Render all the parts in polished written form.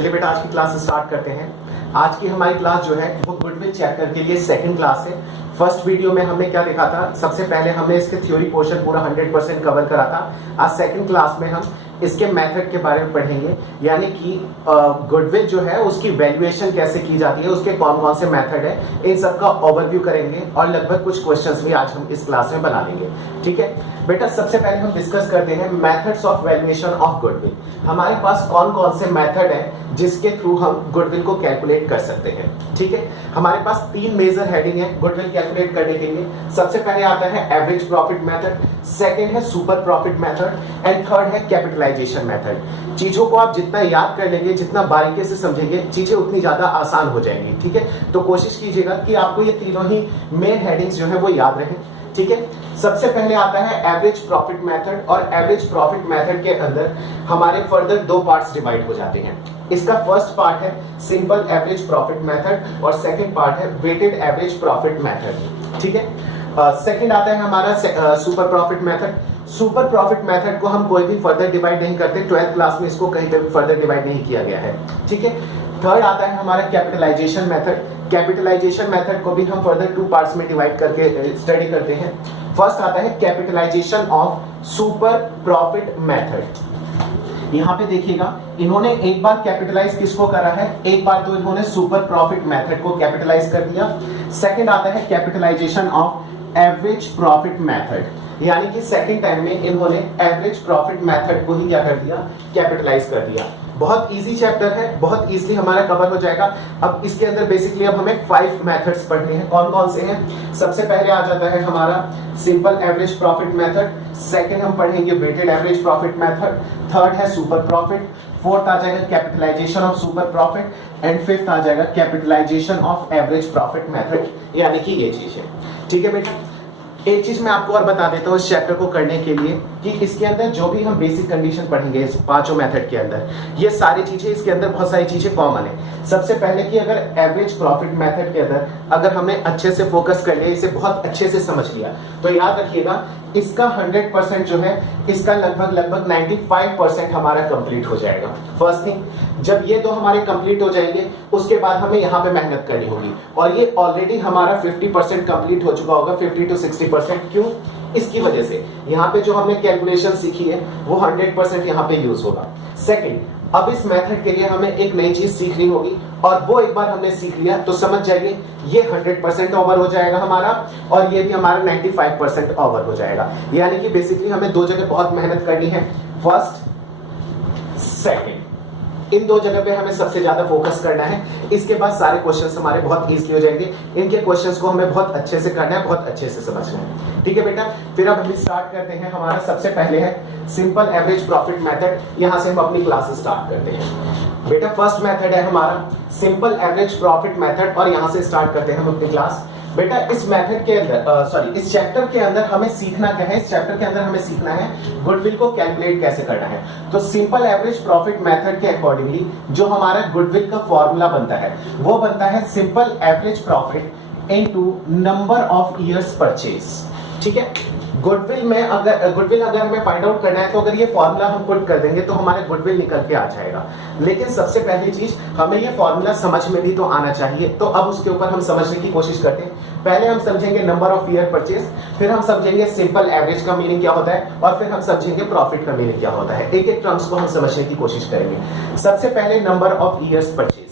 चलिए बेटा आज की क्लास स्टार्ट करते हैं। आज की हमारी क्लास जो है वो गुडविल चैप्टर के लिए सेकंड क्लास है। फर्स्ट वीडियो में हमने क्या देखा था, सबसे पहले हमने इसके थ्योरी पोर्शन पूरा 100% कवर करा था। आज सेकंड क्लास में हम इसके मेथड के बारे में पढ़ेंगे, यानी कि गुडविल जो है उसकी वैल्यूएशन कैसे की जाती है, उसके कौन कौन से मेथड है, इन सब का ओवरव्यू करेंगे और लगभग कुछ क्वेश्चंस भी आज हम इस क्लास में बना लेंगे। ठीक है बेटा, सबसे पहले हम डिस्कस करते हैं methods of valuation of goodwill. हमारे पास कौन कौन से मेथड है जिसके थ्रू हम गुडविल को कैलकुलेट कर सकते हैं। ठीक है, हमारे पास तीन मेजर हेडिंग है गुडविल कैलकुलेट करने के लिए। सबसे पहले आता है एवरेज प्रॉफिट मेथड, सेकंड है super profit method and third है कैपिटलाइजेशन मेथड। चीजों को आप जितना याद कर लेंगे, जितना बारीकी से समझेंगे, चीजें उतनी ज्यादा आसान हो जाएंगी। ठीक है, तो कोशिश कीजिएगा कि आपको ये तीनों ही मेन हेडिंग्स जो है वो याद रहे। ठीक है, सबसे पहले आता है एवरेज प्रॉफिट मेथड, और एवरेज प्रॉफिट मेथड के अंदर हमारे फर्दर दो पार्ट्स डिवाइड हो जाते हैं। इसका फर्स्ट पार्ट है सिंपल एवरेज प्रॉफिट मेथड और सेकंड पार्ट है वेटेड एवरेज प्रॉफिट मेथड। ठीक है, सेकंड आता है हमारा super profit method. Super profit method को हम कोई भी फर्दर डिवाइड नहीं करते, 12th क्लास में इसको कहीं पे भी फर्दर डिवाइड नहीं किया गया है। ठीक है, थर्ड आता है हमारा कैपिटलाइजेशन मेथड। कैपिटलाइजेशन मेथड को भी हम फर्दर टू पार्ट्स में डिवाइड करके स्टडी करते हैं। फर्स्ट आता है capitalisation of super profit method. यहाँ पे देखिएगा, इन्होंने एक बार कैपिटलाइज किसको करा है, एक बार तो इन्होंने सुपर प्रॉफिट मेथड को कैपिटलाइज कर दिया। सेकंड आता है capitalisation of average profit method, यानी कि सेकंड टाइम में इन्होंने एवरेज प्रॉफिट मेथड को ही क्या कर दिया, कैपिटलाइज कर दिया। बहुत इजी चैप्टर है, बहुत इजीली हमारा कवर हो जाएगा। अब इसके अंदर बेसिकली अब हमें 5 मेथड्स पढ़ने हैं। कौन कौन से हैं? सबसे पहले आ जाता है हमारा simple average profit method, second हम पढ़ेंगे weighted average profit method, third है सुपर प्रॉफिट, फोर्थ आ जाएगा capitalisation of super profit and fifth आ जाएगा capitalisation of average profit method, यानी कि ये चीज है। ठीक है बेटा, एक चीज मैं आपको और बता देता हूँ इस चैप्टर को करने के लिए कि इसके अंदर जो भी हम बेसिक कंडीशन पढ़ेंगे इस पांचों मेथड के अंदर, ये सारी चीजें इसके अंदर बहुत सारी चीजें कॉमन है। सबसे पहले कि अगर एवरेज प्रॉफिट मेथड के अंदर अगर हमने अच्छे से फोकस कर लिया, इसे बहुत अच्छे से समझ लिया, तो याद रखिएगा इसका 100% जो है, इसका लगभग 95% हमारा कंप्लीट हो जाएगा। फर्स्ट थिंग, जब ये दो हमारे कंप्लीट हो जाएंगे उसके बाद हमें यहाँ पे मेहनत करनी होगी, और ये ऑलरेडी हमारा 50% कंप्लीट हो चुका होगा, 50 to 60%। क्यों? इसकी वजह से यहाँ पे जो हमने कैलकुलेशन सीखी है वो 100% यहाँ पे यूज होगा। सेकंड, अब इस मेथड के लिए हमें एक नई चीज सीखनी होगी, और वो एक बार हमने सीख लिया तो समझ जाइए ये 100% ओवर हो जाएगा हमारा, और ये भी हमारा 95% ओवर हो जाएगा। यानी कि बेसिकली हमें दो जगह बहुत मेहनत करनी है, फर्स्ट सेकंड, इन दो जगह पे हमें सबसे ज्यादा फोकस करना है। इसके बाद सारे क्वेश्चंस हमारे बहुत इजीली हो जाएंगे। इनके क्वेश्चंस को हमें बहुत अच्छे से करना है, बहुत अच्छे से समझना है। ठीक है बेटा, फिर अब हम स्टार्ट करते हैं। हमारा सबसे पहले है सिंपल एवरेज प्रॉफिट मेथड। यहां से हम अपनी क्लास स्टार्ट करते हैं। बेटा फर्स्ट मेथड है हमारा सिंपल एवरेज प्रॉफिट मेथड, और यहां से स्टार्ट करते हैं हम अपनी क्लास। बेटा इस मेथड के अंदर इस चैप्टर के अंदर हमें सीखना क्या है, इस चैप्टर के अंदर हमें सीखना है गुडविल को कैलकुलेट कैसे करना है। तो सिंपल एवरेज प्रॉफिट मेथड के अकॉर्डिंगली जो हमारा गुडविल का फॉर्मूला बनता है वो बनता है simple average profit into number of years purchase. ठीक है, गुडविल अगर हमें फाइंड आउट करना है तो अगर ये फॉर्मूला हम पुट कर देंगे तो हमारे गुडविल निकल के आ जाएगा। लेकिन सबसे पहली चीज हमें ये फॉर्मूला समझ में भी तो आना चाहिए, तो अब उसके ऊपर हम समझने की कोशिश करते हैं। पहले हम समझेंगे नंबर ऑफ ईयर परचेज, फिर हम समझेंगे सिंपल एवरेज का मीनिंग क्या होता है, और फिर हम समझेंगे प्रॉफिट का मीनिंग क्या होता है। एक एक टर्म्स को हम समझने की कोशिश करेंगे। सबसे पहले नंबर ऑफ ईयर्स परचेज।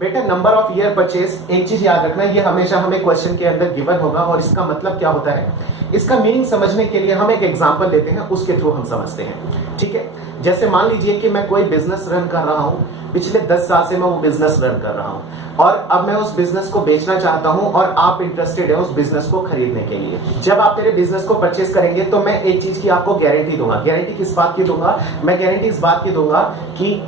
बेटा नंबर ऑफ ईयर परचेज, एक चीज याद रखना, ये हमेशा हमें क्वेश्चन के अंदर गिवन होगा, और इसका मतलब क्या होता है, इसका मीनिंग समझने के लिए हम एक एग्जांपल लेते हैं, उसके थ्रू हम समझते हैं। ठीक है, जैसे मान लीजिए कि मैं कोई बिजनेस रन कर रहा हूं, पिछले 10 साल से मैं वो बिजनेस रन कर रहा हूं, और अब मैं उस बिजनेस को बेचना चाहता हूं, और आप इंटरेस्टेड है उस बिजनेस को खरीदने के लिए। जब आप मेरे बिजनेस को परचेज करेंगे तो मैं एक चीज की आपको गारंटी दूंगा। गारंटी किस बात की दूंगा? मैं गारंटी इस बात की दूंगा कि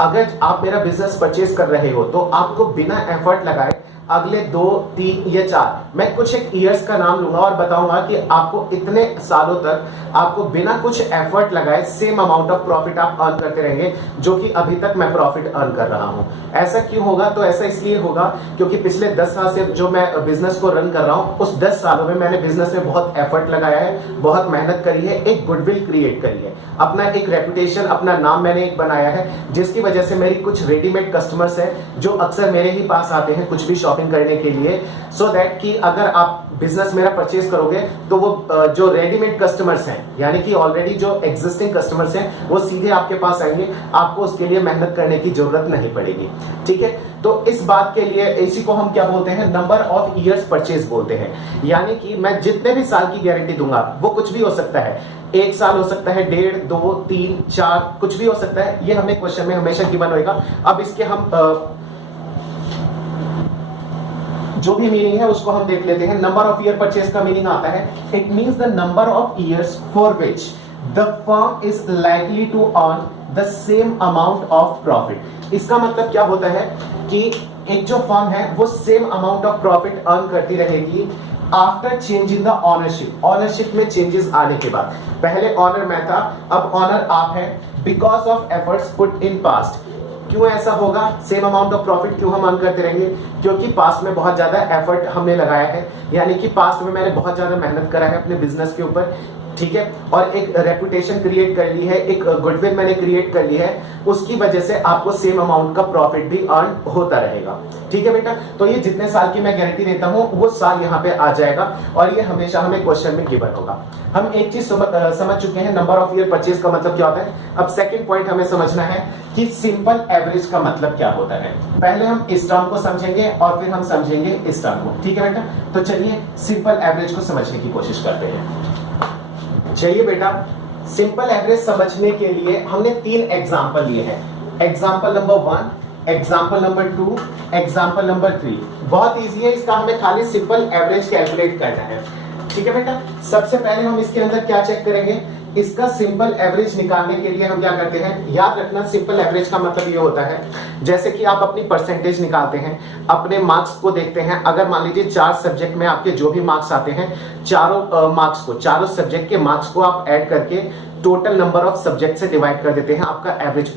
अगर आप मेरा बिजनेस परचेज कर रहे हो तो आपको बिना एफर्ट लगाए अगले 2, 3 या 4, मैं कुछ एक ईयर्स का नाम लूंगा और बताऊंगा कि आपको इतने सालों तक आपको बिना कुछ एफर्ट लगाए सेम अमाउंट ऑफ प्रॉफिट आप अर्न करते रहेंगे जो कि अभी तक मैं प्रॉफिट अर्न कर रहा हूं। ऐसा क्यों होगा? तो ऐसा इसलिए होगा क्योंकि पिछले 10 साल से जो मैं बिजनेस को रन कर रहा हूं, उस 10 सालों में मैंने बिजनेस में बहुत एफर्ट लगाया है, बहुत मेहनत करी है, एक गुडविल क्रिएट करी है, अपना एक रेपुटेशन, अपना नाम मैंने एक बनाया है, जिसकी वजह से मेरी कुछ रेडीमेड कस्टमर्स है जो अक्सर मेरे ही पास आते हैं कुछ भी शॉपिंग करने के लिए, सो दैट कि अगर आप बिजनेस मेरा परचेज करोगे तो वो जो रेडीमेड कस्टमर्स हैं, यानी कि ऑलरेडी जो एग्जिस्टिंग कस्टमर्स हैं, वो सीधे आपके पास आएंगे, आपको उसके लिए मेहनत करने की जरूरत नहीं पड़ेगी। ठीक है, तो इस बात के लिए इसी को हम क्या बोलते हैं? नंबर ऑफ ईयर्स परचेज बोलते हैं। यानी कि मैं जितने भी साल की गारंटी दूंगा, वो कुछ भी हो सकता है, 1 साल हो सकता है, 1.5, 2, 3, 4, कुछ भी हो सकता है, ये हमें क्वेश्चन में हमेशा गिवन होगा। अब इसके हम जो भी मीनिंग है उसको हम देख लेते हैं। नंबर ऑफ ईयर परचेज का मीनिंग आता है, it means the number of years for which the firm is likely to earn the same amount of profit. इसका मतलब क्या होता है कि एक जो फर्म है वो same amount of profit earn करती रहेगी after change in the ownership. Ownership में चेंजेस आने के बाद, पहले ऑनर मैं था, अब ऑनर आप हैं, because of efforts put in past. क्यों ऐसा होगा? सेम अमाउंट ऑफ प्रॉफिट क्यों हम अर्न करते रहेंगे? क्योंकि पास्ट में बहुत ज्यादा एफर्ट हमने लगाया है, यानी कि पास्ट में मैंने बहुत ज्यादा मेहनत करा है अपने बिजनेस के ऊपर। ठीक है, और एक रेपुटेशन क्रिएट कर ली है, एक गुडविल मैंने क्रिएट कर ली है, उसकी वजह से आपको सेम अमाउंट का प्रॉफिट भी अर्न होता रहेगा। ठीक है बेटा, तो ये जितने साल की मैं गारंटी देता हूं वो साल यहाँ पे आ जाएगा और ये हमेशा हमें क्वेश्चन में गिवन होगा। हम एक चीज समझ चुके हैं, नंबर ऑफ ईयर परचेज का मतलब क्या होता है। अब सेकंड पॉइंट हमें समझना है कि सिंपल एवरेज का मतलब क्या होता है। पहले हम इस टर्म को समझेंगे और फिर हम समझेंगे इस टर्म को। ठीक है बेटा, तो चलिए सिंपल एवरेज को समझने की कोशिश करते हैं। चलिए बेटा, सिंपल एवरेज समझने के लिए हमने 3 एग्जांपल लिए हैं। Example number 1, example number 2, example number 3। बहुत इजी है, इसका हमें खाली सिंपल एवरेज कैलकुलेट करना है। ठीक है बेटा, सबसे पहले हम इसके अंदर क्या चेक करेंगे? इसका सिंपल एवरेज निकालने के लिए हम क्या करते हैं? याद रखना, सिंपल एवरेज का मतलब ये होता है जैसे कि आप अपनी परसेंटेज निकालते हैं, अपने मार्क्स को देखते हैं। अगर मान लीजिए 4 सब्जेक्ट में आपके जो भी मार्क्स आते हैं, चारों मार्क्स को, चारों सब्जेक्ट के मार्क्स को आप ऐड करके टोटल नंबर ऑफ सब्जेक्ट से डिवाइड कर देते हैं, आपका एवरेज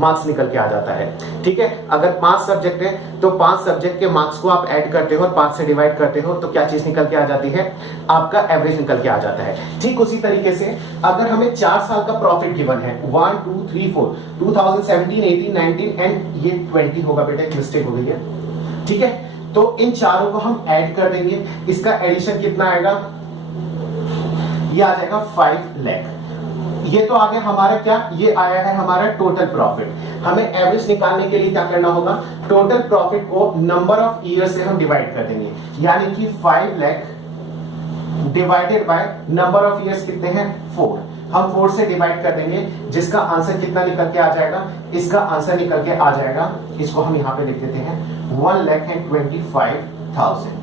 मार्क्स निकल के आ जाता है। ठीक है, अगर 5 सब्जेक्ट है तो 5 सब्जेक्ट के मार्क्स को आप ऐड करते हो और 5 से डिवाइड करते हो तो क्या चीज निकल के आ जाती है? आपका एवरेज निकल के आ जाता है। ठीक उसी तरीके से अगर हमें 4 साल का प्रॉफिट गिवन है, 1, 2, 3, 4, 2017, 18, 19 एंड ये 20 होगा बेटा, एक मिस्टेक हो गई है। ठीक है, तो इन चारों को हम ऐड कर देंगे। इसका एडिशन कितना आएगा? ये आ जाएगा 5 लाख। ये तो आ गया हमारा क्या? ये आया है हमारा टोटल प्रॉफिट। हमें एवरेज निकालने के लिए क्या करना होगा? टोटल प्रॉफिट को नंबर ऑफ ईयर से हम डिवाइड कर देंगे, यानी कि 5 lakh divided by number of years कितने हैं? 4। हम 4 से डिवाइड कर देंगे, जिसका आंसर कितना निकल के आ जाएगा? इसका आंसर निकल के आ जाएगा, इसको हम यहां पे लिख देते हैं, 1,25,000।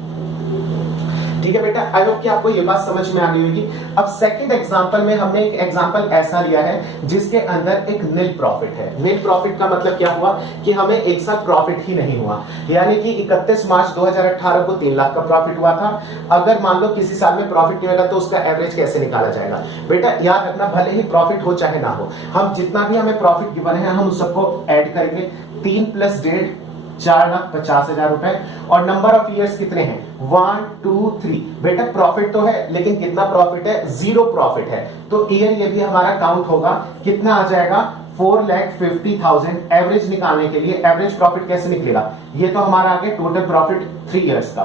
ठीक है बेटा, आई होप कि आपको ये बात समझ में आ गई होगी। अब सेकंड एग्जांपल में हमने एक एग्जांपल ऐसा लिया है जिसके अंदर एक नील प्रॉफिट है। नील प्रॉफिट का मतलब क्या हुआ कि हमें एक साथ प्रॉफिट ही नहीं हुआ, यानी कि 31 मार्च 2018 को 3 लाख का प्रॉफिट हुआ था। अगर मान लो किसी साल में प्रॉफिट नहीं होगा तो उसका एवरेज कैसे निकाला जाएगा? बेटा याद रखना, भले ही प्रॉफिट हो चाहे ना हो, हम जितना भी हमें प्रॉफिट गिवन है हम उस सबको ऐड करेंगे। 3 + 1.5 4,50,000 रुपए। और नंबर ऑफ ईयर्स कितने हैं? 1, 2, 3। बेटा प्रॉफिट तो है, लेकिन कितना प्रॉफिट है? 0 प्रॉफिट है, तो ईयर ये भी हमारा काउंट होगा। कितना आ जाएगा? 4,50,000। एवरेज निकालने के लिए एवरेज प्रॉफिट कैसे निकलेगा? ये तो हमारा आगे टोटल प्रॉफिट 3 ईयर्स का,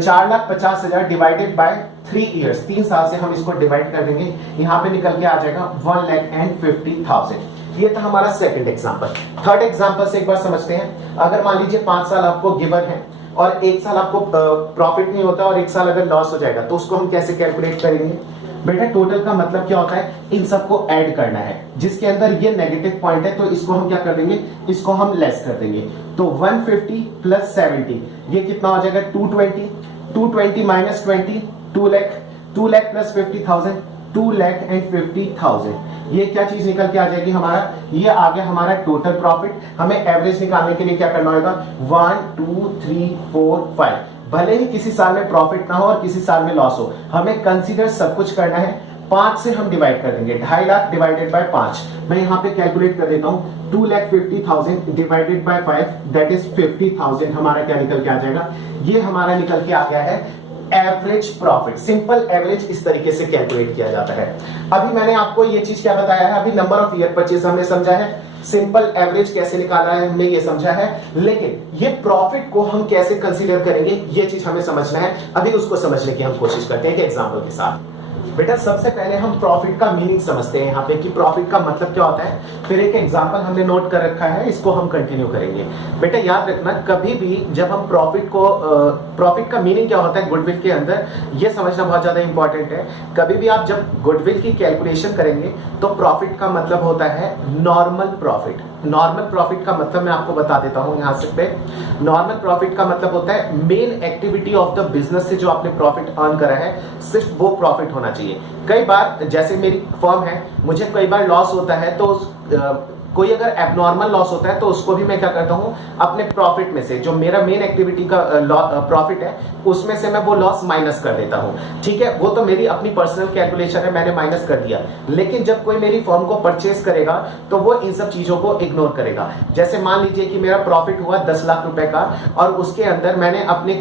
4,50,000 डिवाइडेड बाय 3 ईयर्स, 3 साल से हम इसको डिवाइड कर देंगे, यहाँ पे निकल के आ जाएगा 1,50,000। ये था हमारा सेकंड एग्जांपल। थर्ड एग्जांपल से एक बार समझते हैं। अगर मान लीजिए 5 साल आपको गिवन है और 1 साल आपको प्रॉफिट नहीं होता और 1 साल अगर लॉस हो जाएगा तो उसको हम कैसे कैलकुलेट करेंगे? बेटा टोटल का मतलब क्या होता है? इन सबको ऐड करना है, जिसके अंदर ये नेगेटिव पॉइंट है तो इसको हम क्या कर देंगे? इसको हम लेस कर देंगे। तो 150 + 70 ये कितना हो जाएगा? 220 -20 2 लाख + 50,000 2,50,000। ये क्या चीज निकल के आ जाएगी हमारा, ये आ गया हमारा टोटल प्रॉफिट। हमें एवरेज निकालने के लिए क्या करना होगा, 1 2 3 4 5। भले ही किसी साल में प्रॉफिट ना हो और किसी साल में लॉस हो, हमें कंसीडर सब कुछ करना है। 5 से हम डिवाइड कर देंगे, 2.5 लाख डिवाइडेड बाय 5। मैं यहाँ पे कैलकुलेट कर देता हूँ, 2,50,000 डिवाइडेड बाय 5 दैट इज 50,000। हमारा क्या निकल के आ जाएगा, ये हमारा निकल के आ गया है एवरेज प्रॉफिट। सिंपल एवरेज इस तरीके से कैलकुलेट किया जाता है। अभी मैंने आपको ये चीज क्या बताया है, अभी नंबर ऑफ ईयर परचेज हमने समझा है, सिंपल एवरेज कैसे निकाला है हमने ये समझा है, लेकिन ये प्रॉफिट को हम कैसे कंसीडर करेंगे ये चीज हमें समझना है। अभी उसको समझने की हम कोशिश करते हैं एक एग्जांपल के साथ। बेटा सबसे पहले हम प्रॉफिट का मीनिंग समझते हैं यहाँ पे कि प्रॉफिट का मतलब क्या होता है, फिर एक एग्जांपल हमने नोट कर रखा है, इसको हम कंटिन्यू करेंगे। बेटा याद रखना, कभी भी जब हम प्रॉफिट का मीनिंग क्या होता है गुडविल के अंदर, ये समझना बहुत ज्यादा इंपॉर्टेंट है। कभी भी आप जब गुडविल की कैलकुलेशन करेंगे तो प्रॉफिट का मतलब होता है नॉर्मल प्रॉफिट। नॉर्मल प्रॉफिट का मतलब मैं आपको बता देता हूं यहां से पे। नॉर्मल प्रॉफिट का मतलब होता है main activity of the business से जो आपने प्रॉफिट अर्न करा है, सिर्फ वो प्रॉफिट होना चाहिए। कई बार जैसे मेरी फर्म है, मुझे कई बार लॉस होता है, तो कोई अगर एबनॉर्मल लॉस होता है तो उसको भी मैं क्या करता हूं, अपने प्रॉफिट में से जो मेरा मेन एक्टिविटी का प्रॉफिट है उसमें से मैं वो लॉस माइनस कर देता हूं। ठीक है, वो तो मेरी अपनी पर्सनल कैलकुलेशन है, मैंने माइनस कर दिया। लेकिन जब कोई मेरी फर्म को परचेज करेगा तो वो इन सब चीजों को इग्नोर करेगा। जैसे मान लीजिए कि मेरा प्रॉफिट हुआ 10 लाख रुपए का और उसके अंदर मैंने अपने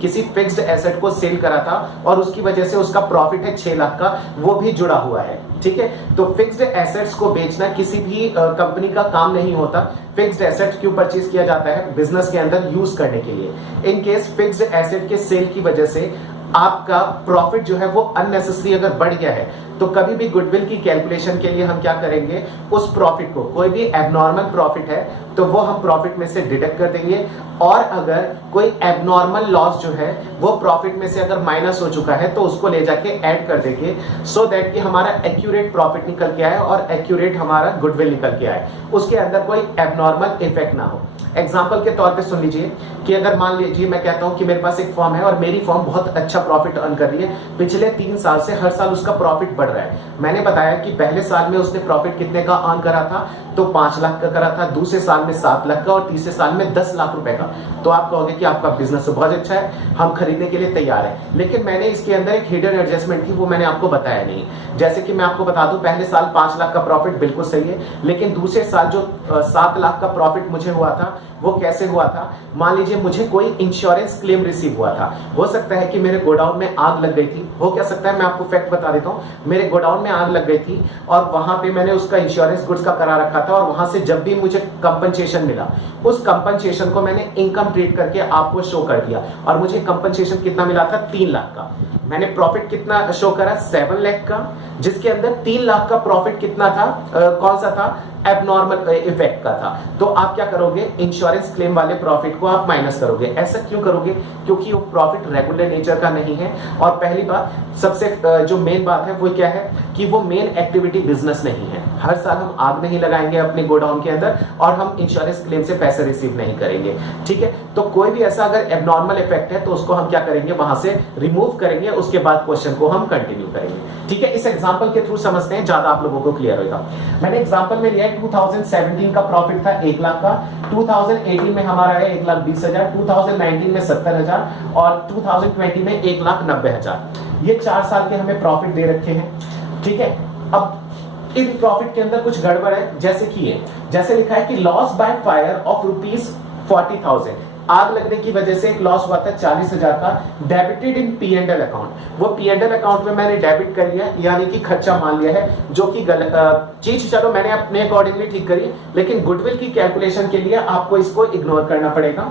किसी फिक्स्ड एसेट को सेल करा था और उसकी वजह से उसका प्रॉफिट है 6 लाख का, वो भी जुड़ा हुआ है। ठीक है, तो फिक्स्ड एसेट्स को बेचना किसी भी कंपनी का काम नहीं होता। फिक्स्ड एसेट क्यों परचेज किया जाता है, बिजनेस के अंदर यूज करने के लिए। इन केस फिक्स्ड एसेट के सेल की वजह से आपका प्रॉफिट जो है वो अननेसेसरी अगर बढ़ गया है, तो कभी भी गुडविल की कैलकुलेशन के लिए हम क्या करेंगे, उस प्रॉफिट को, कोई भी एबनॉर्मल प्रॉफिट है तो वो हम प्रॉफिट में से डिडक्ट कर देंगे। और अगर कोई एबनॉर्मल लॉस जो है वो प्रॉफिट में से अगर माइनस हो चुका है तो उसको ले जाके ऐड कर देंगे, सो दैट कि हमारा एक्यूरेट प्रॉफिट निकल के आए और एक्यूरेट हमारा गुडविल निकल के आए, उसके अंदर कोई एबनॉर्मल इफेक्ट ना हो। एग्जाम्पल के तौर पे सुन लीजिए कि अगर मान लीजिए मैं कहता हूं कि मेरे पास एक फर्म है और मेरी फर्म बहुत अच्छा प्रॉफिट अर्न कर रही है, पिछले 3 साल से हर साल उसका प्रॉफिट बढ़ रहा है। मैंने बताया कि पहले साल में उसने प्रॉफिट कितने का अर्न करा था, तो 5 लाख का करा था, दूसरे साल में 7 लाख का और तीसरे साल में 10 लाख रुपए का। तो आप कहोगे कि आपका बिजनेस बहुत अच्छा है, हम खरीदने के लिए तैयार हैं, लेकिन मैंने इसके अंदर एक हिडन एडजस्टमेंट थी, वो मैंने आपको बताया नहीं। जैसे कि मैं आपको बता दूं, पहले साल 5 लाख का प्रॉफिट बिल्कुल सही है, लेकिन दूसरे साल जो 7 लाख का प्रॉफिट मुझे हुआ था वो कैसे हुआ था। मान लीजिए मुझे कोई इंश्योरेंस क्लेम रिसीव हुआ था, हो सकता है कि मेरे गोडाउन में आग लग गई थी, हो क्या सकता है, मैं आपको फैक्ट बता देता हूं, मेरे गोडाउन में आग लग गई थी और वहां पे मैंने उसका इंश्योरेंस गुड्स का करा रखा था, और वहां से जब भी मुझे कंपनसेशन मिला, उस कंपनसेशन को मैंने इनकम ट्रीट करके आपको शो कर दिया, और मुझे कंपनसेशन कितना मिला था, 3 लाख का। मैंने प्रॉफिट कितना शो करा, 7 लाख का, जिसके अंदर 3 लाख का प्रॉफिट कितना था, कौन सा था, एबनॉर्मल इफेक्ट का था। तो आप क्या करोगे, इंश्योरेंस क्लेम वाले प्रॉफिट को आप माइनस करोगे। ऐसा क्यों करोगे, क्योंकि वो प्रॉफिट रेगुलर नेचर का नहीं है। और पहली बात, सबसे जो मेन बात है वो क्या है कि वो मेन एक्टिविटी बिजनेस नहीं है। हर साल हम आग नहीं लगाएंगे अपने गोडाउन के अंदर और हम इंश्योरेंस क्लेम से पैसे रिसीव नहीं करेंगे। ठीक है, तो कोई भी ऐसा अगर एबनॉर्मल इफेक्ट है तो उसको हम क्या करेंगे, वहां से रिमूव करेंगे, उसके बाद क्वेश्चन को हम कंटिन्यू करेंगे। ठीक है, इस एग्जांपल के थ्रू समझते हैं, ज्यादा आप लोगों को क्लियर होगा। मैंने एग्जांपल में लिया 2017 का प्रॉफिट था 1 लाख का, 2018 में हमारा है 1,20,000, 2019 में 70,000 और 2020 में 1,90,000। ये 4 साल के हमें प्रॉफिट दे रखे हैं। ठीक है, अब इन प्रॉफिट के अंदर कुछ गड़बड़ है, जैसे कि ये, जैसे लिखा है कि लॉस बाय फायर ऑफ ₹40,000, आग लगने की वजह से एक लॉस हुआ था 40,000 का, डेबिटेड इन P&L अकाउंट। वो P&L अकाउंट में मैंने डेबिट कर लिया, यानी कि खर्चा मान लिया है, जो कि चीज चलो मैंने अपने अकॉर्डिंगली ठीक करी, लेकिन गुडविल की कैलकुलेशन के लिए आपको इसको इग्नोर करना पड़ेगा।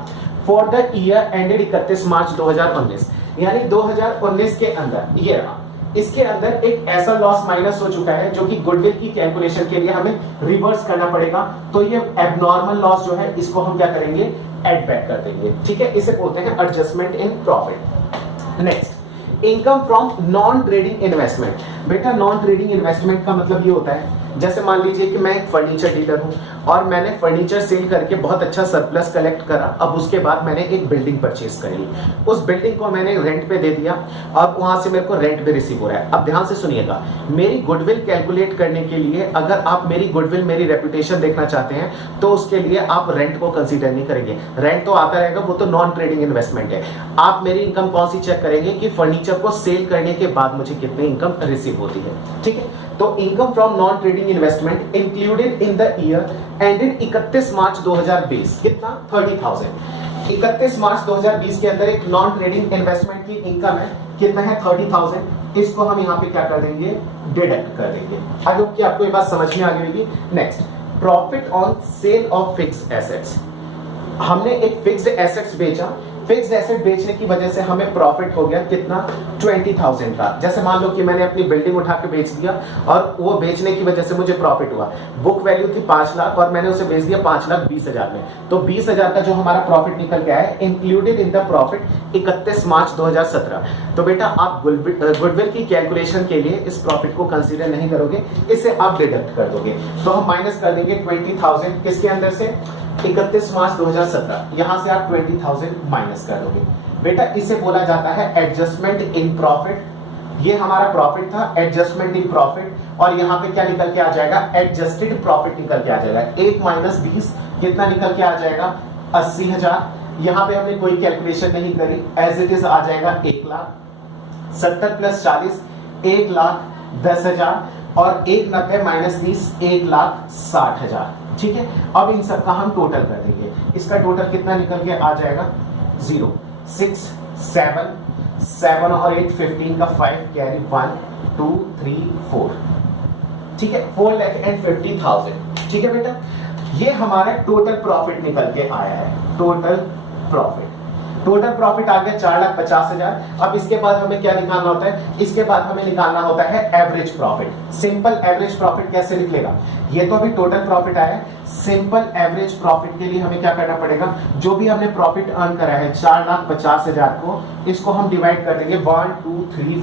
फॉर द ईयर एंडेड 31 मार्च 2019, यानी 2019 के अंदर ये रहा, इसके अंदर एक ऐसा लॉस माइनस हो चुका है जो कि गुडविल की कैलकुलेशन के लिए हमें रिवर्स करना पड़ेगा। तो ये एबनॉर्मल लॉस जो है इसको हम क्या करेंगे, एड बैक कर देंगे। ठीक है, इसे बोलते हैं adjustment in profit. Next, income from non trading investment. बेटा नॉन ट्रेडिंग इन्वेस्टमेंट का मतलब ये होता है, जैसे मान लीजिए कि मैं एक फर्नीचर डीलर हूं और मैंने फर्नीचर सेल करके बहुत अच्छा सरप्लस कलेक्ट करा। अब उसके बाद मैंने एक बिल्डिंग परचेज कर ली, उस बिल्डिंग को मैंने रेंट पे दे दिया और वहां से मेरे को रेंट भी रिसीव हो रहा है। अब ध्यान से सुनिएगा, मेरी गुडविल कैलकुलेट करने के लिए अगर आप मेरी गुडविल, मेरी रेपुटेशन देखना चाहते हैं तो उसके लिए आप रेंट को कंसीडर नहीं करेंगे। रेंट तो आता रहेगा, वो तो नॉन ट्रेडिंग इन्वेस्टमेंट है। आप मेरी इनकम कौन सी चेक करेंगे कि फर्नीचर को सेल करने के बाद मुझे कितनी इनकम रिसीव होती है। ठीक है, तो income from non trading investment included in the year ended 31 मार्च 2020 कितना 30,000। 31 मार्च 2020 के अंदर एक नॉन ट्रेडिंग इन्वेस्टमेंट की इनकम है, कितना है 30,000। इसको हम यहाँ पे क्या कर देंगे, डिडक्ट कर देंगे। आई होप कि आपको ये बात समझ में आ गई होगी। Next, profit on sale of fixed assets. हमने एक फिक्स्ड एसेट्स बेचा, फिक्स्ड एसेट बेचने की वजह से हमें प्रॉफिट हो गया कितना 20,000 का। जैसे मान लो कि मैंने अपनी बिल्डिंग उठा के बेच दिया और वो बेचने की वजह से मुझे प्रॉफिट हुआ। बुक वैल्यू थी 5 लाख और मैंने उसे बेच दिया 5,20,000 में, तो 20,000 का जो हमारा प्रॉफिट निकल के आया है इंक्लूडेड इन द प्रॉफिट 31 मार्च 2017। तो बेटा आप गुडविल की कैलकुलेशन के लिए इस प्रॉफिट को कंसीडर नहीं करोगे, इसे आप डिडक्ट कर दोगे। तो हम माइनस कर देंगे 20,000 किसके अंदर से, 31 मार्च 2017, यहां से आप 20,000 माइनस कर दोगे। बेटा इसे बोला जाता है एडजस्टमेंट इन प्रॉफिट। ये हमारा प्रॉफिट था, एडजस्टमेंट इन प्रॉफिट, और यहां पे क्या निकल के आ जाएगा, एडजस्टेड प्रॉफिट निकल के आ जाएगा। 1 माइनस 20 कितना निकल के आ जाएगा 80,000। यहां पे हमने कोई कैलकुलेशन नहीं करी, एज इट इज आ जाएगा 1 लाख। 70 प्लस 40 1,10,000 और 1,90 माइनस 30 1,60,000। ठीक है, अब इन सब का हम टोटल कर देंगे। इसका टोटल कितना निकल के आ जाएगा 0 6 7 7 और 8 15 का 5 कैरी 1 2 3 4। ठीक है, 4,50,000। ठीक है बेटा, ये हमारा टोटल प्रॉफिट निकल के आया है। टोटल प्रॉफिट आ गया 4,50,000। अब इसके बाद हमें क्या निकालना होता है, इसके बाद हमें निकालना होता है average profit. Simple average profit कैसे निकलेगा, ये तो अभी टोटल प्रॉफिट आया है। सिंपल एवरेज प्रॉफिट के लिए हमें क्या करना पड़ेगा, जो भी हमने प्रॉफिट अर्न करा है 4,50,000 को, इसको हम डिवाइड कर देंगे 1 2 3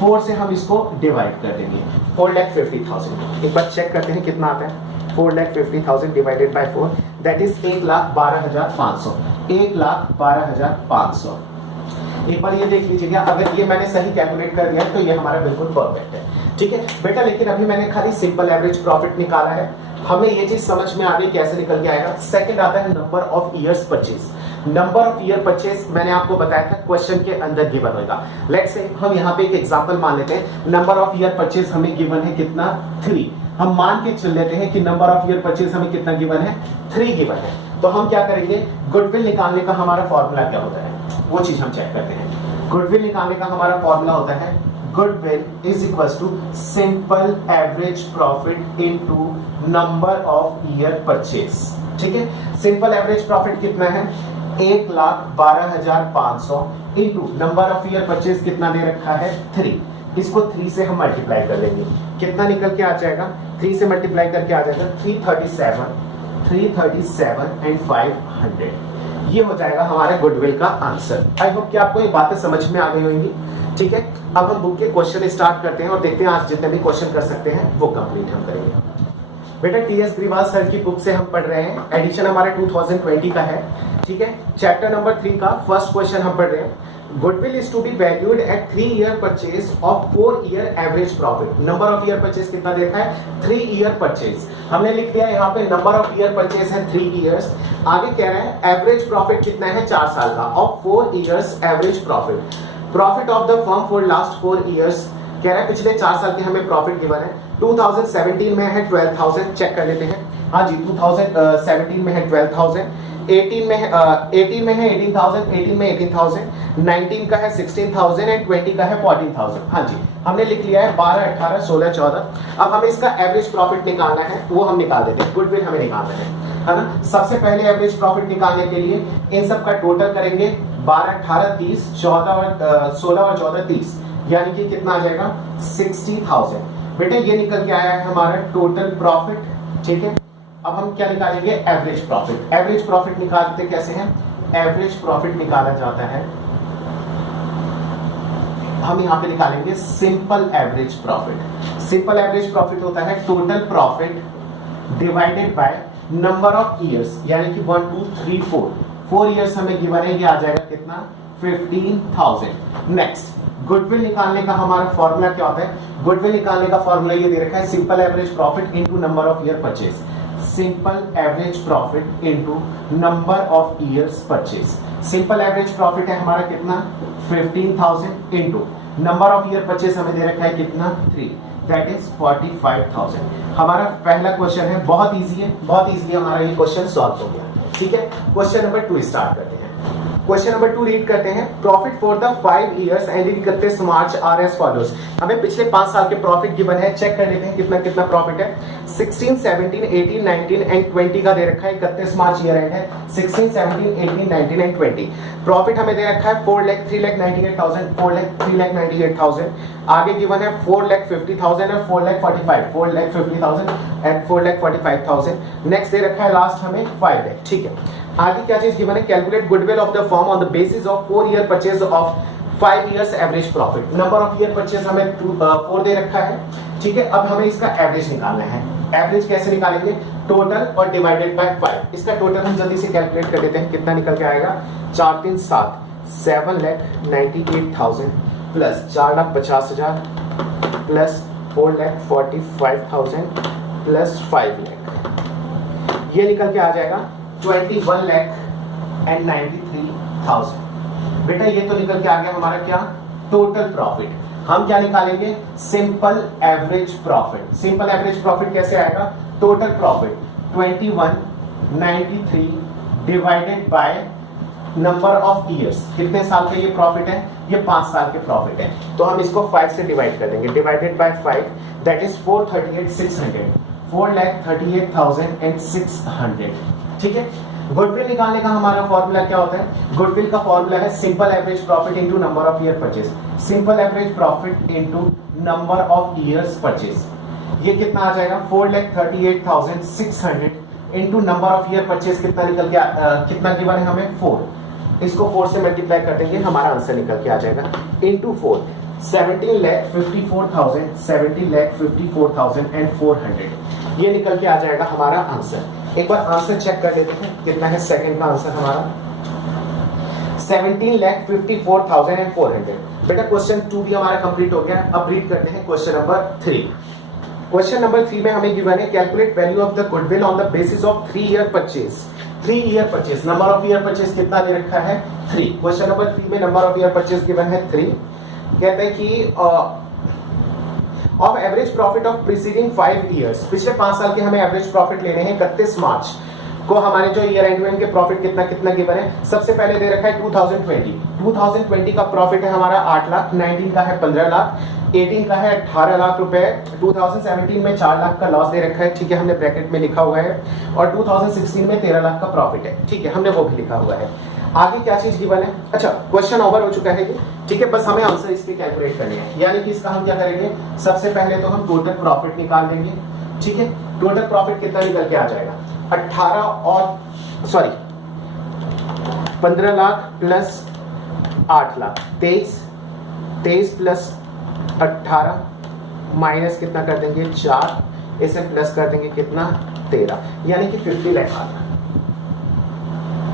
4 से हम इसको डिवाइड कर देंगे 4,50,000। एक बार चेक करते हैं कितना आता है, 4,50,000 डिवाइडेड बाय 4 दैट इज 1,12,500। 1,12,500। एक बार ये देख लीजिएगा, अगर ये मैंने सही कैलकुलेट कर दिया तो ये हमारा बिल्कुल परफेक्ट है। ठीक है बेटा, लेकिन अभी मैंने खाली सिंपल एवरेज प्रॉफिट निकाला है, हमें ये चीज समझ में आ गई कैसे निकल के आएगा। सेकंड आता है number of years purchase. Number of year purchase मैंने आपको बताया था क्वेश्चन के अंदर गिवन होगा। लेट्स से हम यहाँ पे एक एग्जांपल मान लेते हैं, नंबर ऑफ ईयर परचेज हमें गिवन है कितना 3। हम मान के चल लेते हैं कि नंबर ऑफ ईयर परचेज हमें कितना गिवन है 3 गिवन है। तो हम क्या करेंगे, गुडविल निकालने का हमारा फॉर्मूला क्या होता है वो चीज हम चेक करते हैं। गुडविल निकालने का हमारा फॉर्मूला होता है goodwill is equals to simple average profit into number of year purchase. ठीक है, सिंपल एवरेज प्रॉफिट कितना है 1,12,500 into number of year purchase कितना दे रखा है 3। इसको 3 से हम मल्टीप्लाई कर लेंगे, कितना निकल के आ जाएगा, 3 से मल्टीप्लाई करके आ जाएगा 337 एंड 500। ये हो जाएगा हमारे गुडविल का आंसर। आई होप कि आपको ये बातें समझ में आ गई होंगी। ठीक है, अब हम बुक के क्वेश्चन स्टार्ट करते हैं और देखते हैं आज जितने भी क्वेश्चन कर सकते हैं वो कंप्लीट हम करेंगे। बेटा टीएस ग्रीवाल सर की बुक से हम पढ़ रहे हैं, एडिशन हमारा 2020 का है। ठीक है, चैप्टर नंबर 3 का फर्स्ट क्वेश्चन हम पढ़ रहे हैं। Goodwill is to be valued at 3-year purchase of 4-year average profit. Number of year purchase कितना देखा है 3-year purchase। हमने लिख दिया यहाँ पे number of year purchase है 3 years। आगे कह रहे हैं average profit कितना है 4 साल का of 4 years average profit। Profit of the firm for last 4 years कह रहा है पिछले 4 साल के हमें प्रॉफिट गिवन है। 2017 में है 12,000, चेक कर लेते हैं। हाँ जी, 2017 में है 12,000, 18 में है 18,000, 18 में 18,000, 19 का है 16,000 एंड 20 का है 14,000। हाँ जी, हमने लिख लिया है 12, 18, 16, 14। अब हमें इसका एवरेज प्रॉफिट निकालना है, वो हम निकाल देते हैं। गुडविल हमें निकालना है ना। सबसे पहले एवरेज प्रॉफिट निकालने के लिए इन सब का टोटल करेंगे 12, 18, 30, 16 और 14 30, यानी कि कितना आ जाएगा 60,000। बेटा ये निकल के आया है हमारा टोटल प्रॉफिट। ठीक है, अब हम क्या निकालेंगे एवरेज प्रॉफिट। एवरेज प्रॉफिट निकालते कैसे हैं, एवरेज प्रॉफिट निकाला जाता है हम यहाँ पे निकालेंगे simple average profit. Simple average profit होता है total profit divided by number of years, यानी कि 1 2 3 4 ईयर्स हमें गिवन है, ये आ जाएगा कितना 15,000। नेक्स्ट गुडविल निकालने का हमारा फॉर्मूला क्या होता है? गुडविल निकालने का फॉर्मूला ये दे रखा है simple average profit into number of year purchase. Simple average profit into number of years purchase. Simple average profit है हमारा कितना 15,000 into number of year purchase हमें दे रखा है कितना 3, दैट इज 45,000। हमारा पहला क्वेश्चन है, बहुत इजी है, बहुत इजीली हमारा ये क्वेश्चन सॉल्व हो गया। ठीक है, क्वेश्चन नंबर 2 स्टार्ट करते हैं। क्वेश्चन नंबर 2 रीड करते हैं। Profit for the 5 years ending 31 March are as follows. हमें पिछले 5 साल के प्रॉफिट गिवन है, चेक कर लेते हैं कितना कितना प्रॉफिट है। 16, 17, 18, 19 एंड 20 का दे रखा है, 31 मार्च ईयर एंड है। 16, 17, 18, 19 एंड 20 प्रॉफिट हमें दे रखा है 4,03,98,000, 4,03,98,000। आगे गिवन है 4,50,000 और 4,45,000, 4,50,000 एंड 4,45,000। नेक्स्ट दे रखा है लास्ट हमें 5 लाख। ठीक है, आगे क्या चीज गिवन है? Calculate goodwill of the firm on the basis of 4 year purchase of 5 years average profit. Number of year purchase हमें 4 दे रखा है। ठीक है, अब हमें इसका एवरेज निकालना है। एवरेज कैसे निकालेंगे? टोटल और डिवाइडेड बाय 5। इसका टोटल हम जल्दी से कैलकुलेट कर देते हैं, कितना निकल के आएगा 4 3 7, 7,98,000 प्लस 4,50,000 प्लस 4,45,000 प्लस 5 लाख, ये निकल के आ जाएगा 21,93,000। बेटा ये तो निकल के आ गया हमारा क्या टोटल प्रॉफिट। हम क्या निकालेंगे? Simple average profit. Simple average profit कैसे आएगा? Total profit 2193 divided by number of years. कितने साल का ये प्रॉफिट है? ये 5 साल के प्रॉफिट है, तो हम इसको 5 से डिवाइड कर देंगे। Divided by 5 that is 438,600, 4,38,600। ठीक है, गुडविल निकालने का हमारा फॉर्मूला क्या होता है? गुडविल का फॉर्मूला है simple average profit into number of year purchase. Simple average profit into number of years purchase, ये कितना आ जाएगा 4,38,600 into number of year purchase. कितना निकल के कितना गिवन है हमें 4, इसको 4 से मल्टीप्लाई कर देंगे, हमारा आंसर निकल के आ जाएगा इनटू 4 17,54,000, 17,54,400, ये निकल के आ जाएगा हमारा आंसर। एक बार आंसर चेक कर लेते हैं कितना है। सेकंड का आंसर हमारा 17,54,400। बेटा क्वेश्चन 2 भी हमारा कंप्लीट हो गया। अब रीड करते हैं क्वेश्चन नंबर 3। क्वेश्चन नंबर 3 में हमें गिवन है calculate value of the goodwill on the basis of 3 year purchase. 3 year purchase, number of year purchase कितना दे रखा है 3। क्वेश्चन नंबर 3 में number of year purchase given है 3। कहते हैं कि of average profit of preceding 5 years, पिछले 5 साल के हमें एवरेज प्रॉफिट लेने हैं। 31 मार्च को हमारे जो ईयर एंड में के प्रॉफिट कितना कितना गिवन है। सबसे पहले दे रखा है 2020 का प्रॉफिट है हमारा 8 लाख, 19 का है 15 लाख, 18 का है 18 लाख रुपए, 2017 में 4 लाख का लॉस दे रखा है। ठीक है, हमने ब्रैकेट में लिखा हुआ है, और 2016 में 13 लाख का प्रॉफिट है। ठीक है, हमने वो भी लिखा हुआ है। आगे क्या चीज गिवन है? अच्छा, क्वेश्चन ओवर हो चुका है ये। ठीक है, बस हमें आंसर इसके कैलकुलेट करने हैं। यानी कि इसका हम क्या करेंगे, सबसे पहले तो हम टोटल प्रॉफिट निकाल लेंगे। ठीक है, टोटल प्रॉफिट कितना निकल के आ जाएगा 15 lakh plus 8 lakh 23 plus 18 minus कितना कर देंगे 4, इसे प्लस कर देंगे कितना 13, यानी कि 50 लाख आ गया।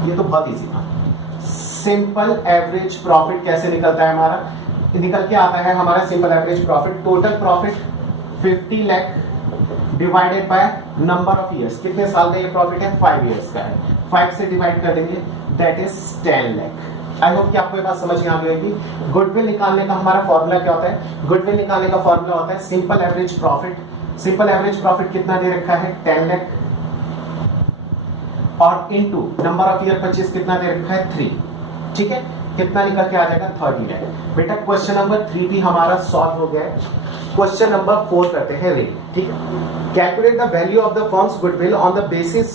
ये तो बहुत इजी था। सिंपल एवरेज प्रॉफिट कैसे निकलता है हमारा? निकल के आता है हमारा simple average profit, total profit 50 lakh divided by number of years. कितने साल का ये प्रॉफिट है? 5 इयर्स का है। 5 से डिवाइड कर देंगे, that is 10 lakh. I hope कि आपको ये बात समझ में आ गई होगी। गुडविल निकालने का हमारा फॉर्मूला क्या होता है? गुडविल निकालने का फॉर्मूला होता है simple average profit. Simple average profit कितना दे रखा है 10 लाख, और into number of year purchase कितना दे रखा है 3। ठीक है, कितना निकल के आ जाएगा 30 लाख। बेटा क्वेश्चन नंबर 3 भी हमारा सॉल्व हो गया है। क्वेश्चन नंबर 4 करते हैं रीड। ठीक है, calculate the value of the firms goodwill on the basis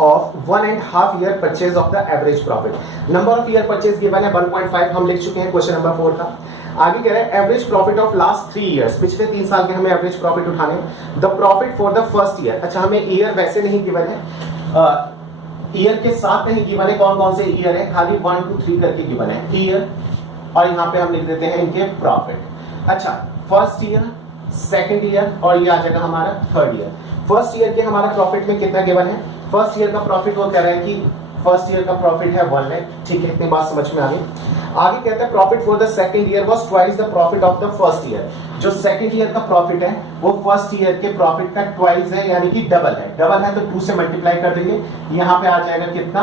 of 1.5 year purchase of the average profit. Number of year purchase given है 1.5, हम लिख चुके हैं क्वेश्चन नंबर 4 का। आगे कह रहे हैं average profit of last 3 years, पिछले 3 साल के हमें एवरेज प्रॉफिट उठाने। The profit for the first year, अच्छा हमें ईयर वैसे नहीं गिवन है, ईयर के साथ नहीं गिवन है कौन कौन से ईयर है, खाली 1 2 3 करके गिवन है ईयर और यहाँ पे हम लिख देते हैं इनके प्रॉफिट। अच्छा, फर्स्ट ईयर, सेकंड ईयर और ये आ जाएगा हमारा थर्ड ईयर। फर्स्ट ईयर के हमारा प्रॉफिट में कितना गिवन है? फर्स्ट ईयर का प्रॉफिट वो कह रहा है कि फर्स्ट ईयर का प्रॉफिट है 1 लाख। ठीक है, इतनी बात समझ में आ गई। आगे कहता है profit for the second year was twice the profit of the first year. जो सेकंड ईयर का प्रॉफिट है वो फर्स्ट ईयर के प्रॉफिट का ट्वाइस है, यानी कि डबल है। डबल है तो 2 से मल्टीप्लाई कर देंगे, यहाँ पे आ जाएगा कितना?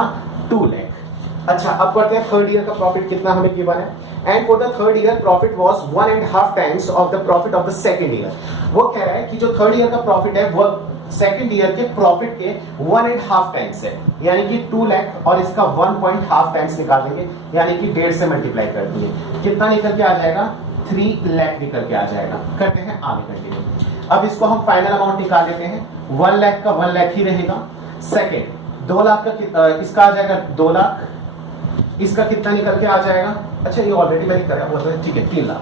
2 लाख। अच्छा, अब बढ़ते हैं थर्ड ईयर का प्रॉफिट कितना हमें गिवन है। And for the third year profit was 1.5 times of the profit of the second year. वो कह रहा है कि जो थर्ड ईयर का प्रॉफिट है वो सेकंड ईयर के प्रॉफिट के 1.5 टाइम्स है, यानी कि 2 लाख, और इसका 1.5 टाइम्स निकाल देंगे, यानी कि 1.5 से मल्टीप्लाई कर देंगे। कितना निकल के आ जाएगा? 3 लाख निकल के आ जाएगा। करते हैं आगे कंटिन्यू। अब इसको हम फाइनल अमाउंट निकाल लेते हैं। 1 लाख का 1 लाख ही रहेगा। सेकेंड 2 लाख का इसका आ जाएगा 2 लाख। इसका कितना निकल के आ जाएगा? अच्छा, ये ऑलरेडी मैंने करा हुआ है, ठीक है, 3 लाख।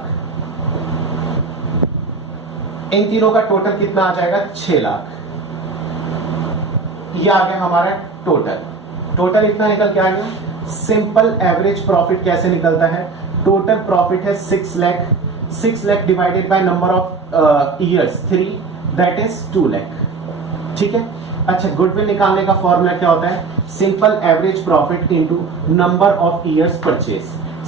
इन तीनों का टोटल कितना आ जाएगा? 6 लाख। ये आ गया हमारा टोटल। टोटल इतना निकल के आ गया। सिंपल एवरेज प्रॉफिट कैसे निकलता है? टोटल प्रॉफिट है 6 lakh. 6 lakh divided by number of years 3, that is 2 lakh. ठीक है। अच्छा, गुडविल निकालने का फॉर्मूला क्या होता है? Simple average profit into number of years purchase.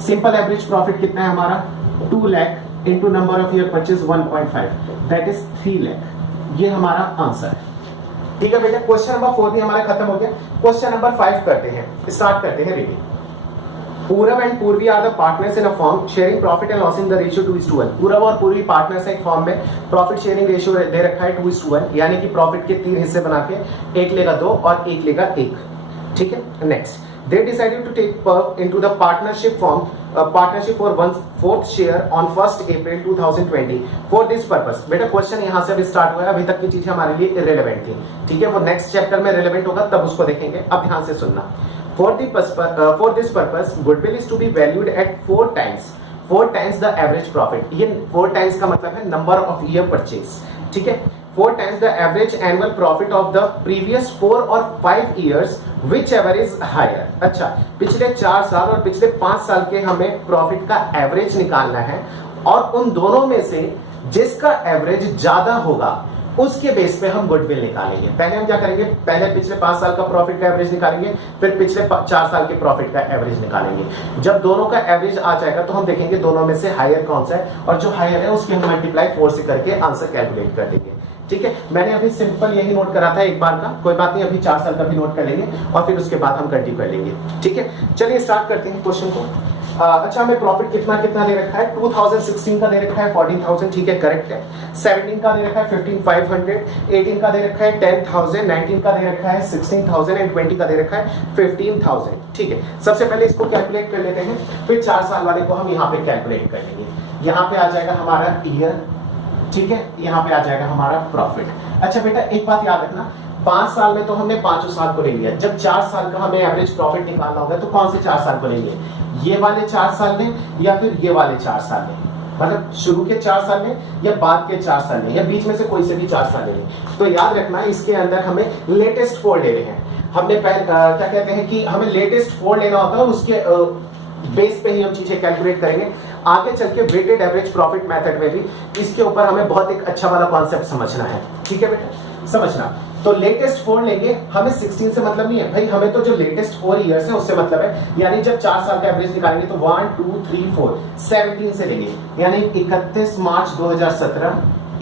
Simple average profit कितना है हमारा? 2 lakh into number of year purchase 1.5, that is 3 lakh. ये हमारा आंसर है। ठीक है बेटा, क्वेश्चन नंबर 4 भी हमारा खत्म हो गया। क्वेश्चन नंबर 5 करते हैं, स्टार्ट करते हैं reading. Purab and Purvi are the partners in a firm sharing profit and loss in the ratio 2:1। Purab और पूर्वी पार्टनर्स एक फर्म में, प्रॉफिट शेयरिंग रेशियो दे रखा है 2:1, यानी कि प्रॉफिट के 3 हिस्से बना के, एक लेगा 2 और एक लेगा 1। ठीक है। Next, they decided to take part into the partnership for 1/4 share on 1st April 2020 for this purpose। बेटा क्वेश्चन यहाँ से अभी स्टार्ट हुआ है, अभी तक की चीजें हमारे लिए इरेलेवेंट थी। ठीक है, वो नेक्स्ट चैप्टर में रिलेवेंट होगा, तब उसको देखेंगे। अब ध्यान से सुनना। For this purpose goodwill is to be valued at 4 times the average profit। ये 4 times का मतलब है नंबर ऑफ ईयर परचेज। ठीक है, 4 times the average annual profit of the previous 4 और 5 years whichever is higher। अच्छा, पिछले 4 साल और पिछले 5 साल के हमें प्रॉफिट का एवरेज निकालना है, और उन दोनों में से जिसका एवरेज ज्यादा होगा उसके बेस पे हम गुडविल निकालेंगे। पहले हम क्या करेंगे? पहले पिछले 5 साल का प्रॉफिट का एवरेज निकालेंगे, फिर पिछले 4 साल के प्रॉफिट का एवरेज निकालेंगे। जब दोनों का एवरेज आ जाएगा तो हम देखेंगे दोनों में से हायर कौन सा है, और जो हायर है उसके हम मल्टीप्लाई 4 से करके आंसर कैलकुलेट कर देंगे। ठीक है, मैंने अभी सिंपल यही नोट करा था एक बार का, कोई बात नहीं, अभी 4 साल का भी नोट कर लेंगे और फिर उसके बाद हम कंटिन्यू कर लेंगे। ठीक है, चलिए स्टार्ट करते हैं क्वेश्चन को। अच्छा, हमें प्रॉफिट कितना कितना दे रखा है? 2016 का दे रखा है 14,000। ठीक है, करेक्ट है। 17 का दे रखा है 15,500, 18 का दे रखा है 10,000, 19 का दे रखा है 16,000 एंड 20 का दे रखा है 15,000। ठीक है, सबसे पहले इसको कैलकुलेट कर लेते हैं, फिर 4 साल वाले को हम यहाँ पे कैलकुलेट कर लेंगे। यहाँ पे आ जाएगा हमारा ईयर, ठीक है, यहाँ पे आ जाएगा हमारा प्रॉफिट। अच्छा बेटा, एक बात याद रखना, 5 साल में तो हमने 5 साल को ले लिया। जब 4 साल का हमें एवरेज प्रॉफिट निकालना होगा तो कौन से 4 साल को लेंगे? ये वाले 4 साल में या फिर ये वाले 4 साल में? मतलब शुरू के 4 साल में या बाद के 4 साल में या बीच में से कोई से भी 4 साल लेंगे। तो याद रखना, इसके अंदर हमें लेटेस्ट 4 ले रहे हैं। हमने पहले क्या कहते हैं कि हमें लेटेस्ट 4 लेना होता है, उसके बेस पे ही हम चीजें कैलकुलेट करेंगे। आगे चल के वेटेड एवरेज प्रॉफिट मेथड में भी इसके ऊपर हमें बहुत एक अच्छा वाला कॉन्सेप्ट समझना है। ठीक है बेटा, समझना। तो लेटेस्ट 4 लेंगे, हमें 16 से मतलब नहीं है भाई, हमें तो जो लेटेस्ट 4 इयर्स है उससे मतलब है। यानी जब 4 साल का एवरेज निकालेंगे तो 1 2 3 4 17 से लेंगे, यानी 31 मार्च 2017,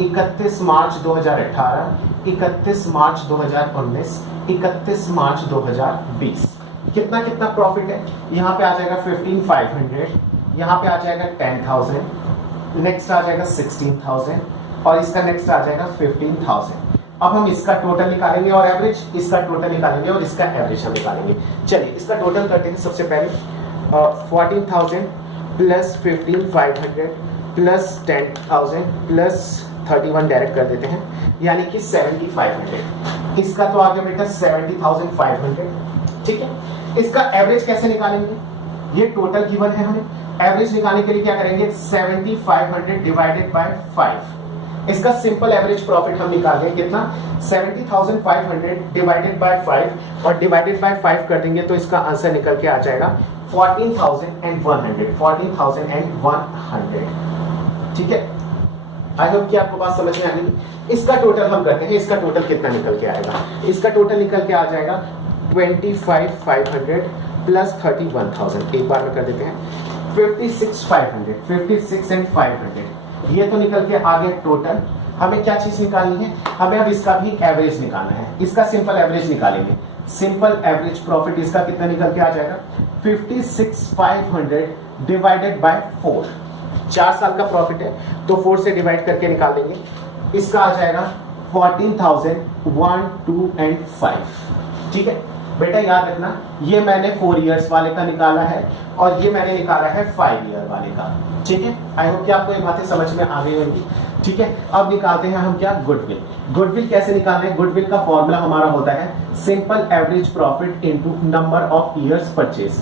31 मार्च 2018, 31 मार्च 2019, 31 मार्च 2020। कितना कितना प्रॉफिट है? यहाँ पे आ जाएगा 15,500, यहाँ पे आ जाएगा 10,000, नेक्स्ट आ जाएगा 16,000 और इसका नेक्स्ट आ जाएगा 15,000। अब हम इसका टोटल निकालेंगे और एवरेज, इसका टोटल निकालेंगे और इसका एवरेज हम निकालेंगे। चलिए इसका टोटल करते हैं। सबसे पहले 14,000 प्लस 15,500 प्लस 10,000 प्लस 31 डायरेक्ट कर देते हैं, यानी कि 7,500। इसका तो आ गया बेटा 70,500। ठीक है, इसका एवरेज कैसे निकालेंगे? ये टोटल गिवन है, हमें एवरेज निकालने के लिए क्या करेंगे? 7,500 डिवाइडेड बाय 5, इसका सिंपल एवरेज प्रॉफिट हम निकाल लें कितना 70,500 डिवाइडेड बाय 5 और डिवाइडेड बाय 5 कर देंगे तो इसका आंसर निकल के आ जाएगा 14,100। ठीक है, आई होप कि आपको बात समझ में आ गई। इसका टोटल हम करते हैं, इसका टोटल कितना निकल के आएगा, इसका टोटल निकल के आ जाएगा 25,500 प्लस 31,000, एक बार में कर देते हैं 56,500, 56 and 500, ये तो निकल के आ गया टोटल। हमें क्या चीज निकालनी है, हमें अब इसका भी एवरेज निकालना है, इसका सिंपल एवरेज निकालेंगे। सिंपल एवरेज प्रॉफिट इसका कितना निकल के आ जाएगा 56,500 डिवाइडेड बाय 4, 4 साल का प्रॉफिट है तो 4 से डिवाइड करके निकाल देंगे, इसका आ जाएगा 14,001, 2 and 5। ठीक है बेटा, याद रखना ये मैंने 4 इयर्स वाले का निकाला है और ये मैंने निकाला है 5 ईयर वाले का। ठीक है, आई होप कि आपको ये बातें समझ में आ गई होंगी। ठीक है, अब निकालते हैं हम क्या, गुडविल। गुडविल कैसे निकालना है, गुडविल का फॉर्मूला हमारा होता है simple average profit into number of years purchase.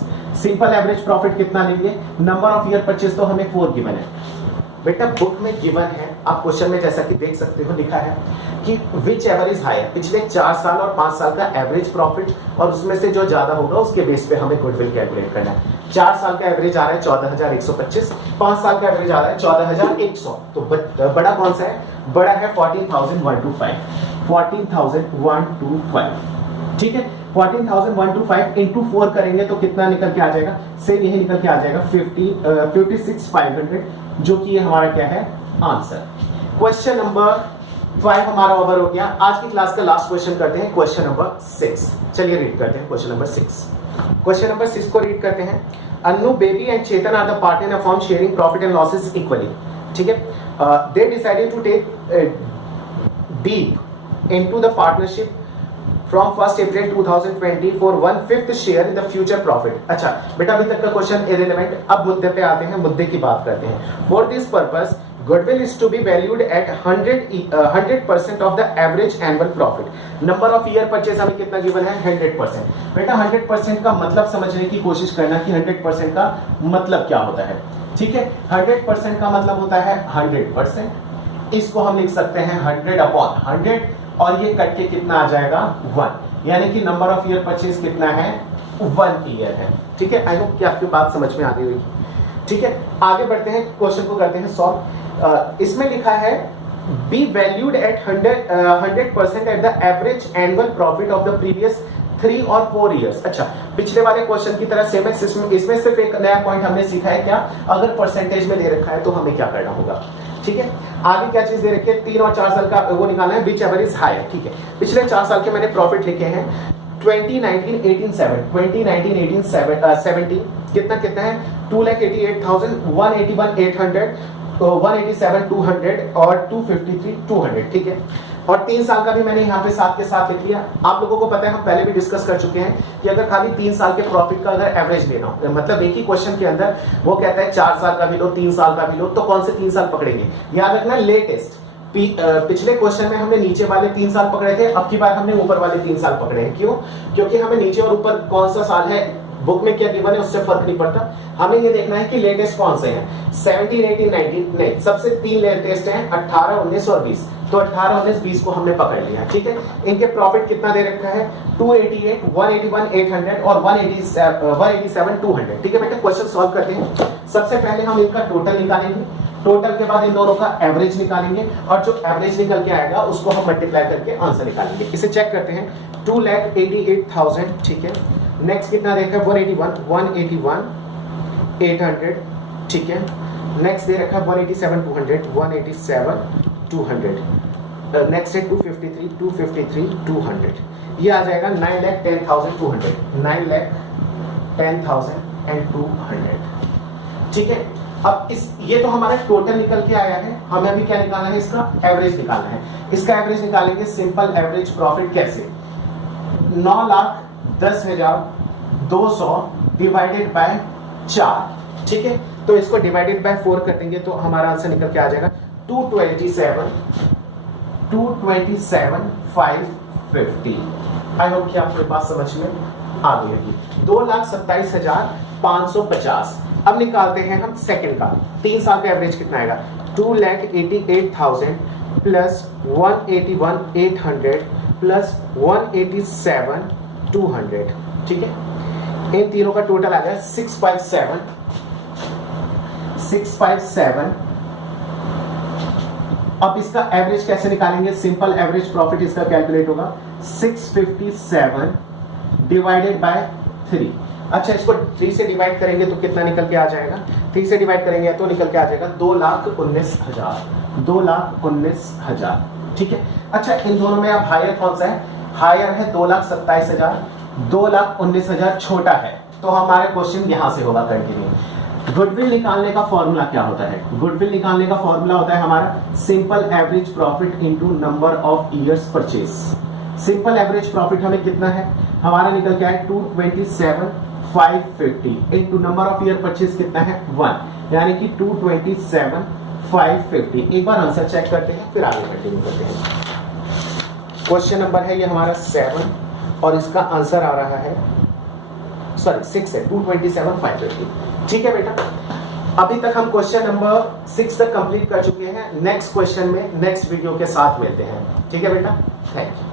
Simple average profit कितना लेंगे, नंबर ऑफ ईयर परचेज तो हमें 4 गिवन है बेटा, बुक में गिवन है। आप क्वेश्चन में जैसा कि देख सकते हो लिखा है कि विच एवर इज हायर, पिछले 4 साल और 5 साल का एवरेज प्रॉफिट और उसमें से जो ज्यादा होगा उसके बेस पे हमें गुडविल कैलकुलेट करना है। 4 साल का एवरेज आ रहा है 14,125, 5 साल का एवरेज आ रहा है 14,100, तो बड़ा कौन सा है, बड़ा है 14,125, 14,125। ठीक है, 14,125 इंटू 4 करेंगे तो कितना निकल के आ जाएगा, सेम यही निकल के आ जाएगा 56,500, जो कि हमारा क्या है आंसर। क्वेश्चन नंबर 5 हमारा ओवर हो गया। आज की क्लास का लास्ट क्वेश्चन करते हैं, क्वेश्चन नंबर 6। चलिए रीड करते हैं क्वेश्चन नंबर 6। क्वेश्चन नंबर 6 को रीड करते हैं। Annu, Baby and Chetan are the partner in a firm sharing profit and losses equally. ठीक है, they decided to take deep into the partnership from 1st April 2020 for 1/5 share in the future profit। अच्छा बेटा, अभी तक का question irrelevant, अब मुद्दे पे आते हैं, मुद्दे की बात करते हैं। For this purpose goodwill is to be valued at 100% of the average annual profit। Number of year purchase हमें कितना गिवन है 100%। बेटा 100% का मतलब समझने की कोशिश करना कि 100% का मतलब क्या होता है। ठीक है, 100% का मतलब होता है 100%, इसको हम लिख सकते हैं 100/100 और ये कट के कितना आ जाएगा 1, यानी कि नंबर ऑफ ईयर परचेज कितना है 1 ईयर है। ठीक है, आई होप कि आपकी बात समझ में आ गई होगी। ठीक है, आगे बढ़ते हैं, क्वेश्चन को करते हैं सॉल्व। इसमें लिखा है be valued at 100% at the average annual profit of the previous 3 और 4 इयर्स। अच्छा, पिछले वाले क्वेश्चन की तरह सेम है, इसमें सिर्फ एक नया पॉइंट हमने सीखा है क्या, अगर परसेंटेज में दे रखा है तो हमें क्या करना होगा। ठीक है, आगे क्या चीज दे रखी है, 3 और 4 साल का वो निकालना है, विच एवर इज हायर। ठीक है, पिछले 4 साल के मैंने प्रॉफिट लिखे हैं 2019-18 कितना कितना है 2,88,000, 181,800, 187,200 और 253,200। ठीक है, और 3 साल का भी मैंने यहाँ पे साथ के साथ लिख लिया। आप लोगों को पता है, हम पहले भी डिस्कस कर चुके हैं कि अगर खाली 3 साल के प्रॉफिट का अगर एवरेज लेना हो, मतलब एक ही क्वेश्चन के अंदर वो कहता है 4 साल का भी लो 3 साल का भी लो, तो कौन से 3 साल पकड़ेंगे, याद रखना लेटेस्ट। पिछले क्वेश्चन में हमने नीचे वाले 3 साल पकड़े थे, अब की बार हमने ऊपर वाले 3 साल पकड़े हैं। क्यों, क्योंकि हमें नीचे और ऊपर कौन सा साल है बुक में क्या गिवन है उससे फर्क नहीं पड़ता, हमें ये देखना है कि लेटेस्ट कौन से हैं। 17, 18, 19 नहीं, सबसे 3 लेटेस्ट हैं 18, 19 और 20, तो 18, 19, 20 को हमने पकड़ लिया। ठीक है, इनके प्रॉफिट कितना दे रखा है 288, 181,800 और 187,200। ठीक है बेटा, क्वेश्चन सॉल्व करते हैं। सबसे पहले हम इनका टोटल निकालेंगे, टोटल के बाद इन दोनों का एवरेज निकालेंगे और जो एवरेज निकल के आएगा उसको हम मल्टीप्लाई करके आंसर निकालेंगे। इसे चेक करते हैं, 2,88,000। ठीक है, नेक्स्ट कितना देखा 181,800। ठीक है, नेक्स्ट दे रखा 187,200, 187,200। नेक्स्ट है 253,200। ये आ जाएगा 9,10,200, 9,10,200। ठीक है, अब ये तो हमारा टोटल निकल के आया है, हमें अभी क्या निकालना है, इसका एवरेज निकालना है। इसका एवरेज निकालेंगे, सिंपल एवरेज प्रॉफिट कैसे, 9,10,200 डिवाइडेड बाय 4। ठीक है, तो इसको डिवाइडेड बाय 4 कर देंगे तो हमारा आंसर निकल के आ जाएगा 227,550। आई होप कि आपको बात समझ में आ गई होगी। 2,27,550। अब निकालते हैं हम सेकंड का, 3 साल का एवरेज कितना आएगा 2,88,000 प्लस 181 800 प्लस 187 200, ठीक है। इन तीनों का टोटल आ गया 657। अब इसका एवरेज कैसे निकालेंगे? सिंपल एवरेज प्रॉफिट इसका कैलकुलेट होगा 657 डिवाइडेड बाय 3। अच्छा, इसको 3 से डिवाइड करेंगे तो कितना निकल के आ जाएगा? 3 से डिवाइड करेंगे तो निकल के आ जाएगा 2,19,000, ठीक है। अच्छा, इन दोनों में अब हायर कौन सा है? हायर है 2,27,000, 2,19,000 छोटा है, तो हमारा क्वेश्चन यहां से होगा कंटिन्यू। गुडविल निकालने का फॉर्मूला क्या होता है? गुडविल निकालने का फॉर्मूला होता है हमारा simple average profit into number of years purchase. Simple average profit हमें कितना है? हमारा निकल के आया 227,550 into number of year purchase कितना है? 1, यानी कि 227,550। एक बार आंसर चेक करते हैं, फिर आगे कंटिन्यू करते हैं। क्वेश्चन नंबर है ये हमारा 7 और इसका आंसर आ रहा है 6 है, 227,550, ठीक है बेटा। अभी तक हम क्वेश्चन नंबर 6 तक कंप्लीट कर चुके हैं। नेक्स्ट क्वेश्चन में नेक्स्ट वीडियो के साथ मिलते हैं, ठीक है बेटा। Thank you.